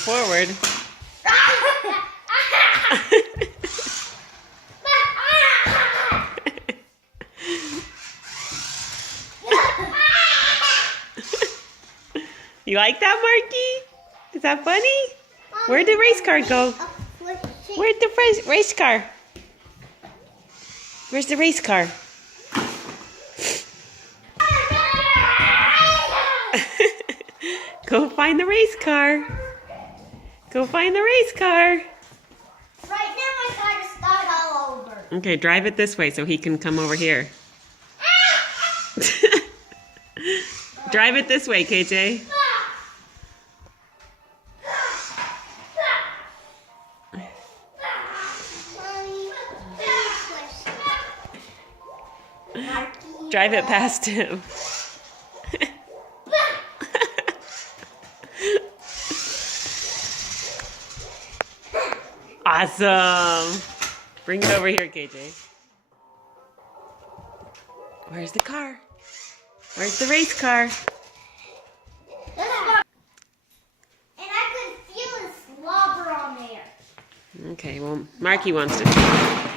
forward. You like that, Marky? Is that funny? Where'd the race car go? Where'd the race car? Where's the race car? Go find the race car. Go find the race car. Right now I gotta start all over. Okay, drive it this way so he can come over here. Drive it this way, KJ. Drive it past him. Awesome. Bring it over here, KJ. Where's the car? Where's the race car? And I could feel his slobber on there. Okay, well, Marky wants to.